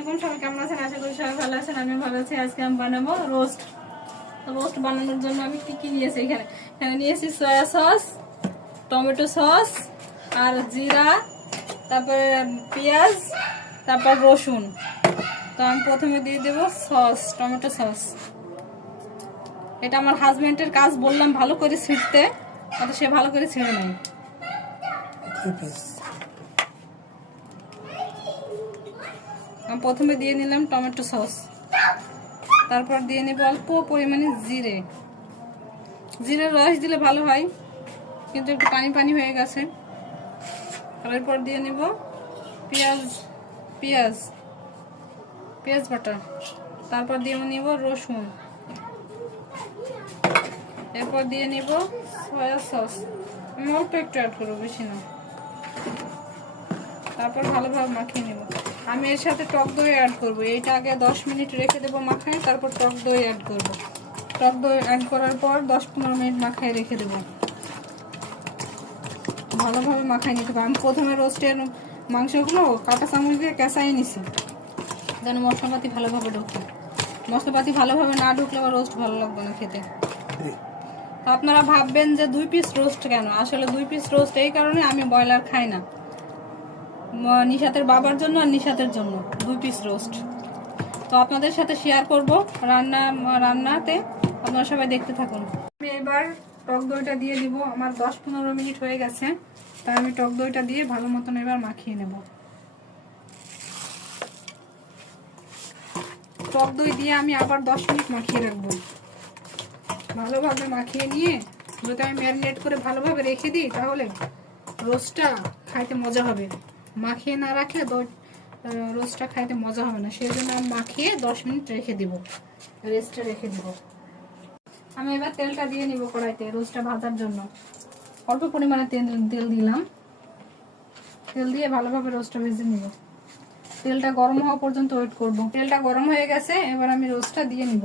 সবাই কেমন আছেন? আশা করি সবাই ভালো আছেন। আমি ভালো আছি। আজকে আমি বানাবো রোস্ট। রোস্ট বানানোর জন্য আমি কি কি নিয়েছি? এখানে নিয়েছি সয়া সস, টমেটো সস আর জিরা, তারপরে পেঁয়াজ, তারপর রসুন। তো আমি প্রথমে দিয়ে দেব সস, টমেটো সস। এটা আমার হাজবেন্ডের কাজ, বললাম ভালো করে ছিঁড়তে, অত সে ভালো করে ছিঁড়ে নেয়। আমি প্রথমে দিয়ে নিলাম টমেটো সস, তারপর দিয়ে নেব অল্প পরিমাণে জিরের রস দিলে ভালো হয়, কিন্তু একটু পানি পানি হয়ে গেছে। এরপর দিয়ে নেব পেঁয়াজ বাটা, তারপর দিয়ে নেব রসুন, এরপর দিয়ে নেব সয়া সস। আমি অল্প একটু অ্যাড করবো, বেশি না। তারপর ভালোভাবে মাখিয়ে নেব। আমি এর সাথে টক দই অ্যাড করবো। এইটা আগে 10 মিনিট রেখে দেবো মাখায়, তারপর টক দই অ্যাড করবো। টক দই অ্যাড করার পর 10-15 মিনিট মাখায় রেখে দেবো। ভালোভাবে মাখায় নিতে হবে। আমি প্রথমে রোস্টের মাংসগুলো কাঁটা চামচ দিয়ে কেঁচাই নিছি, যেন মশলাপাতি ভালোভাবে ঢুকবে। মশলাপাতি ভালোভাবে না ঢুকলে আবার রোস্ট ভালো লাগবে না খেতে। তো আপনারা ভাববেন যে 2 পিস রোস্ট কেন? আসলে 2 পিস রোস্ট এই কারণে, আমি ব্রয়লার খাই না। নিশাতের বাবার জন্য আর নিশাতের জন্য 2 পিস রোস্ট। তো আপনাদের সাথে শেয়ার করব রান্নাতে, আপনারা সবাই দেখতে থাকুন। আমি এবার টক দইটা দিয়ে দিব। আমার 10-15 মিনিট হয়ে গেছে, তাই আমি টক দইটা দিয়ে ভালো মতন এবার মাখিয়ে নেব। টক দই দিয়ে আমি আবার 10 মিনিট মাখিয়ে রাখবো। ভালোভাবে মাখিয়ে নিয়ে যদি আমি ম্যারিনেট করে ভালোভাবে রেখে দিই, তাহলে রোস্টটা খাইতে মজা হবে। মাখিয়ে না রাখলে রোস্টটা খাইতে মজা হবে না। সেই জন্য আমি মাখিয়ে 10 মিনিট রেখে দিব, রেস্টে রেখে দিব। আমি এবার তেলটা দিয়ে নিব কড়াইতে রোস্টটা ভাজার জন্য। অল্প পরিমাণে তেল দিলাম। তেল দিয়ে ভালোভাবে রোস্টটা ভেজে নিব। তেলটা গরম হওয়া পর্যন্ত ওয়েট করব। তেলটা গরম হয়ে গেছে, এবার আমি রোস্টটা দিয়ে নিব।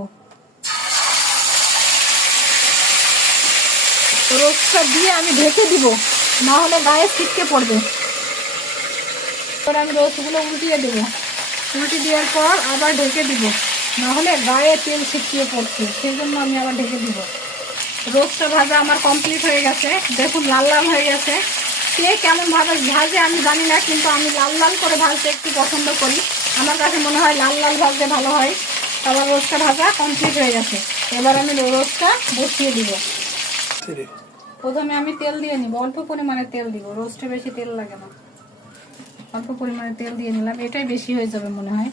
রোস্টটা দিয়ে আমি ঢেকে দিব, না হলে গায়ে ছিটকে পড়বে। এবার আমি রোস্টগুলো উল্টিয়ে দেবো। উল্টে দেওয়ার পর আবার ঢেকে দিব, না হলে গায়ে তেল ছিটকিয়ে পড়ছে, সেই জন্য আমি আবার ঢেকে দিব। রোস্টটা ভাজা আমার কমপ্লিট হয়ে গেছে। দেখুন লাল লাল হয়ে গেছে। কে কেমন ভাজে আমি জানি না, কিন্তু আমি লাল লাল করে ভাজতে একটু পছন্দ করি। আমার কাছে মনে হয় লাল লাল ভাজতে ভালো হয়। আবার রোস্টটা ভাজা কমপ্লিট হয়ে গেছে। এবার আমি রোস্টটা বসিয়ে দিব। প্রথমে আমি তেল দিয়ে নিব, অল্প পরিমাণে তেল দিব। রোস্টে বেশি তেল লাগে না, অল্প পরিমাণে তেল দিয়ে নিলাম। এটাই বেশি হয়ে যাবে মনে হয়।